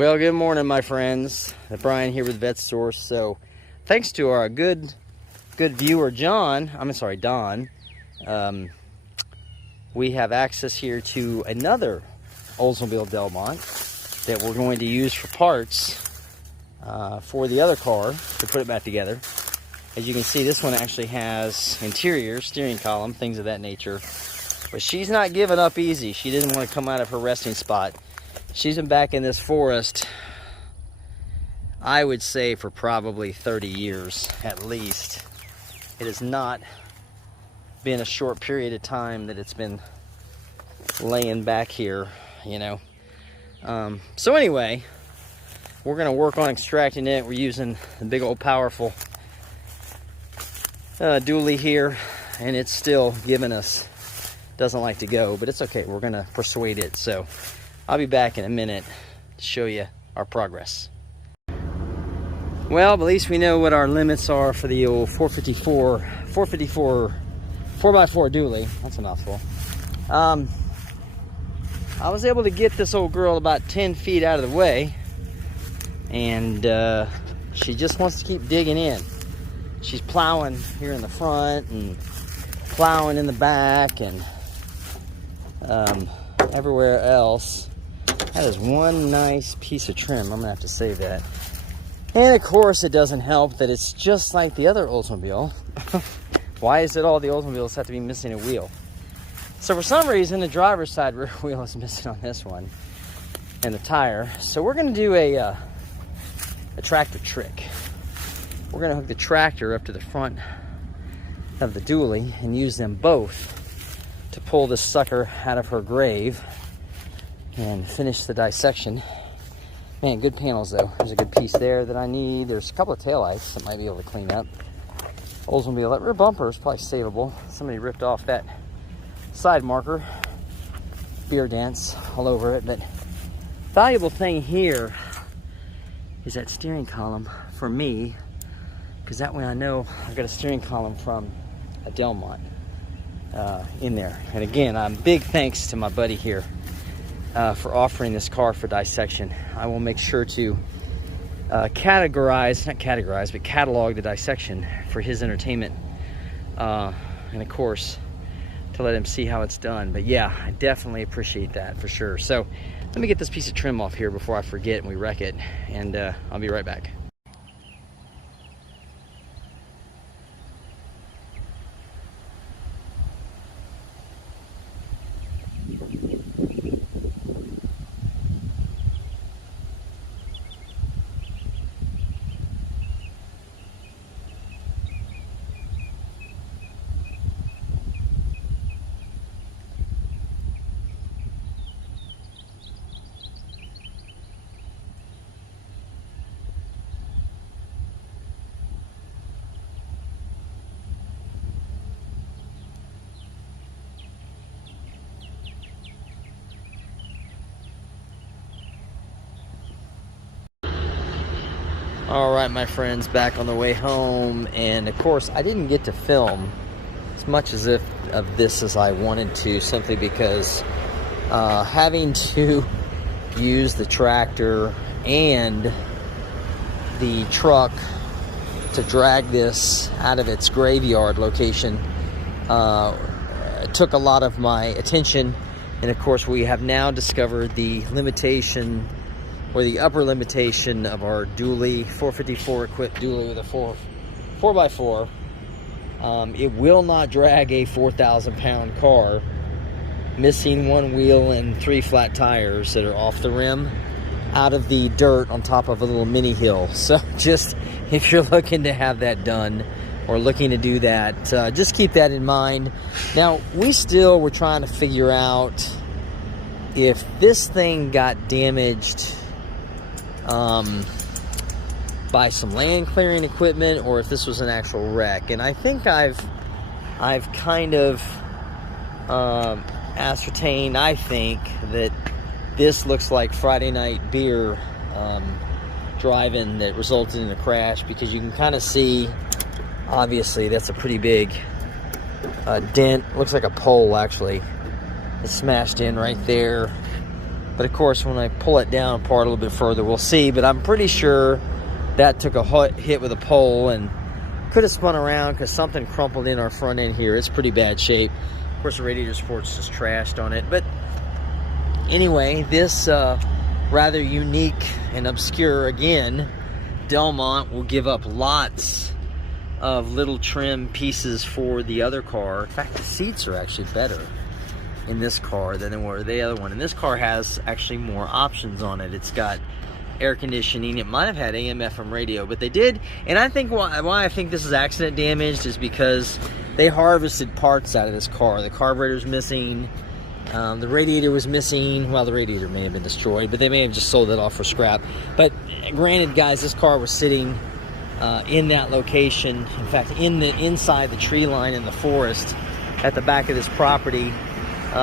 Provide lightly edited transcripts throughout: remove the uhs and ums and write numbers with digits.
Well, good morning, my friends. Brian here with VetteSource. So, thanks to our good viewer, Don, we have access here to another Oldsmobile Delmont that we're going to use for parts for the other car to put it back together. As you can see, this one actually has interior, steering column, things of that nature. But she's not giving up easy. She didn't want to come out of her resting spot. She's been back in this forest, I would say, for probably 30 years at least. It has not been a short period of time that it's been laying back here, you know. So anyway, we're going to work on extracting it. We're using the big old powerful dually here, and it's still giving us, doesn't like to go, but it's okay. We're going to persuade it. So I'll be back in a minute to show you our progress. Well, at least we know what our limits are for the old 4x4 dually. That's a mouthful. I was able to get this old girl about 10 feet out of the way, and she just wants to keep digging in. She's plowing here in the front and plowing in the back and everywhere else. That is one nice piece of trim. I'm gonna have to save that. And of course, it doesn't help that it's just like the other Oldsmobile. Why is it all the Oldsmobiles have to be missing a wheel? So for some reason, the driver's side rear wheel is missing on this one, and the tire. So we're gonna do a tractor trick. We're gonna hook the tractor up to the front of the dually and use them both to pull this sucker out of her grave and finish the dissection. Man, good panels though. There's a good piece there that I need. There's a couple of taillights that might be able to clean up. Oldsmobile, that rear bumper is probably savable. Somebody ripped off that side marker. Beer dents all over it. But valuable thing here is that steering column for me, because that way I know I've got a steering column from a Delmont in there. And again, big thanks to my buddy here for offering this car for dissection. I will make sure to catalog the dissection for his entertainment, and of course to let him see how it's done. But yeah, I definitely appreciate that for sure. So let me get this piece of trim off here before I forget and we wreck it, and I'll be right back. All right, my friends, back on the way home, and of course I didn't get to film as much of this as I wanted to, simply because having to use the tractor and the truck to drag this out of its graveyard location took a lot of my attention. And of course, we have now discovered the limitation, or the upper limitation, of our dually, 454 equipped dually with a 4x4. It will not drag a 4,000 pound car missing one wheel and 3 flat tires that are off the rim out of the dirt on top of a little mini hill. So just, if you're looking to have that done or looking to do that, just keep that in mind. Now, we still were trying to figure out if this thing got damaged by some land clearing equipment, or if this was an actual wreck. And I think I've kind of ascertained, I think, that this looks like Friday night beer driving that resulted in a crash, because you can kind of see, obviously, that's a pretty big dent. Looks like a pole, actually. It's smashed in right there. But of course, when I pull it down apart a little bit further, we'll see. But I'm pretty sure that took a hit with a pole and could have spun around because something crumpled in our front end here. It's pretty bad shape. Of course, the radiator support's just trashed on it. But anyway, this rather unique and obscure, again, Delmont will give up lots of little trim pieces for the other car. In fact, the seats are actually better in this car than they were the other one. And this car has actually more options on it. It's got air conditioning. It might have had AM FM radio, but they did. And I think why I think this is accident damaged is because they harvested parts out of this car. The carburetor's missing. The radiator was missing. Well, the radiator may have been destroyed, but they may have just sold it off for scrap. But granted, guys, this car was sitting in that location. In fact, inside the tree line in the forest at the back of this property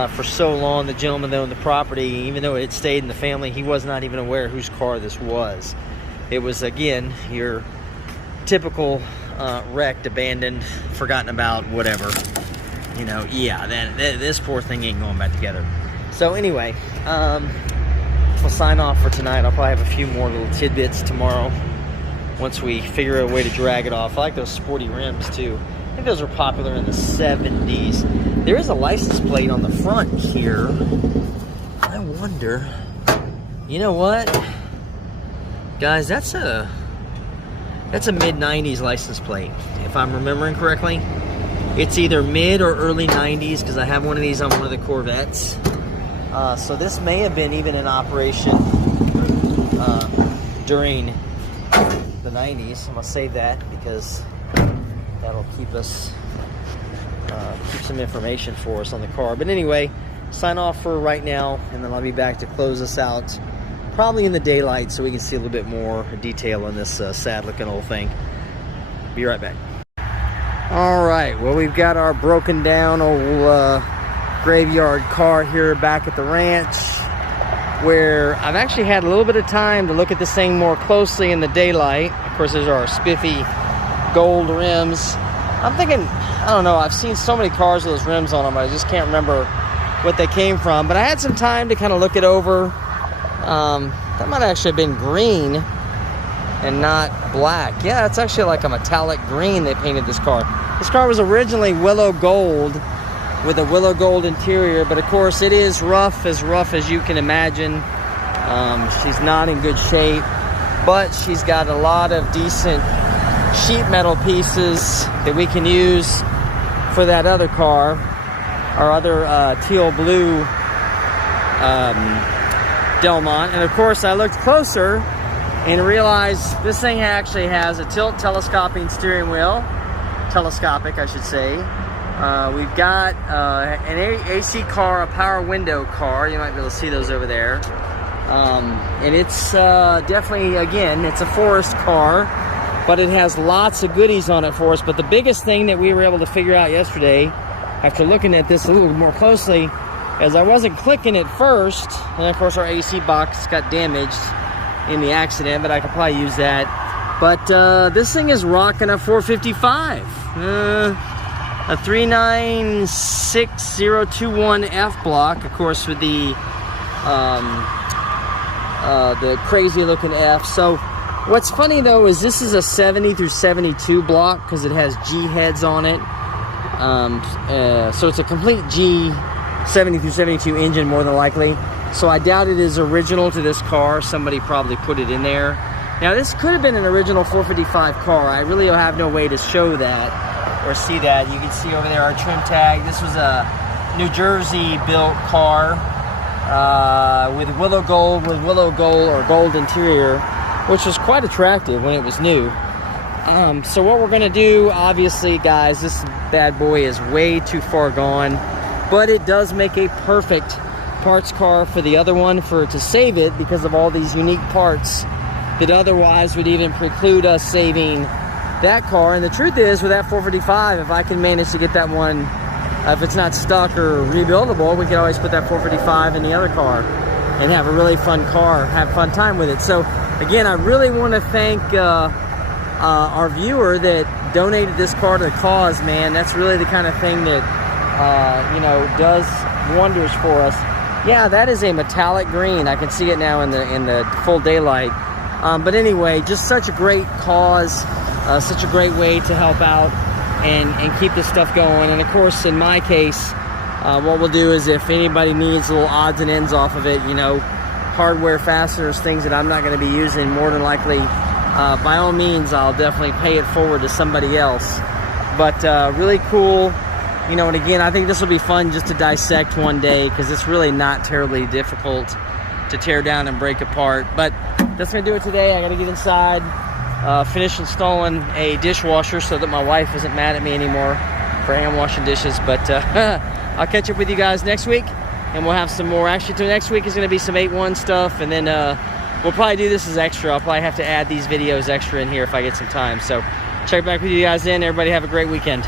for so long. The gentleman that owned the property, even though it stayed in the family, he was not even aware whose car this was. It was, again, your typical wrecked, abandoned, forgotten about, whatever. You know, yeah, this poor thing ain't going back together. So anyway, we'll sign off for tonight. I'll probably have a few more little tidbits tomorrow once we figure out a way to drag it off. I like those sporty rims too. I think those were popular in the 70s. There is a license plate on the front here. I wonder, you know what? Guys, that's a mid-90s license plate, if I'm remembering correctly. It's either mid or early 90s because I have one of these on one of the Corvettes. So this may have been even in operation during the 90s. I'm gonna save that because that'll keep us keep some information for us on the car. But anyway, sign off for right now, and then I'll be back to close this out probably in the daylight so we can see a little bit more detail on this sad looking old thing. Be right back. All right, well, we've got our broken down old graveyard car here back at the ranch, where I've actually had a little bit of time to look at this thing more closely in the daylight. Of course, there's our spiffy gold rims. I'm thinking, I don't know, I've seen so many cars with those rims on them, I just can't remember what they came from. But I had some time to kind of look it over. That might actually have been green and not black. Yeah, it's actually like a metallic green they painted this car. This car was originally willow gold with a willow gold interior, but of course it is rough as you can imagine. She's not in good shape, but she's got a lot of decent sheet metal pieces that we can use for that other car, our other teal blue Delmont. And of course I looked closer and realized this thing actually has a tilt telescoping steering wheel, telescopic I should say. We've got an AC car, a power window car. You might be able to see those over there. And it's definitely, again, it's a forest car, but it has lots of goodies on it for us. But the biggest thing that we were able to figure out yesterday, after looking at this a little more closely, is I wasn't clicking at first. And of course our AC box got damaged in the accident, but I could probably use that. But this thing is rocking a 455. A 396-021F block, of course, with the crazy looking F. So what's funny though is this is a 70 through 72 block because it has G heads on it. So it's a complete G 70 through 72 engine more than likely. So I doubt it is original to this car. Somebody probably put it in there. Now this could have been an original 455 car. I really have no way to show that or see that. You can see over there our trim tag. This was a New Jersey built car with willow gold or gold interior, which was quite attractive when it was new. So what we're gonna do, obviously guys, this bad boy is way too far gone, but it does make a perfect parts car for the other one, to save it because of all these unique parts that otherwise would even preclude us saving that car. And the truth is, with that 455, if I can manage to get that one, if it's not stuck or rebuildable, we can always put that 455 in the other car and have a really fun car, have fun time with it. So again, I really want to thank our viewer that donated this car to the cause, man. That's really the kind of thing that you know, does wonders for us. Yeah, that is a metallic green. I can see it now in the full daylight. But anyway, just such a great cause, such a great way to help out and keep this stuff going. And of course, in my case, what we'll do is if anybody needs little odds and ends off of it, you know, hardware, fasteners, things that I'm not going to be using, more than likely, by all means, I'll definitely pay it forward to somebody else. But really cool. You know, and again, I think this will be fun just to dissect one day, because it's really not terribly difficult to tear down and break apart. But that's going to do it today. I got to get inside, finish installing a dishwasher so that my wife isn't mad at me anymore for hand washing dishes. But I'll catch up with you guys next week, and we'll have some more. Actually, next week is going to be some 8.1 stuff, and then we'll probably do this as extra. I'll probably have to add these videos extra in here if I get some time. So check back with you guys then. Everybody have a great weekend.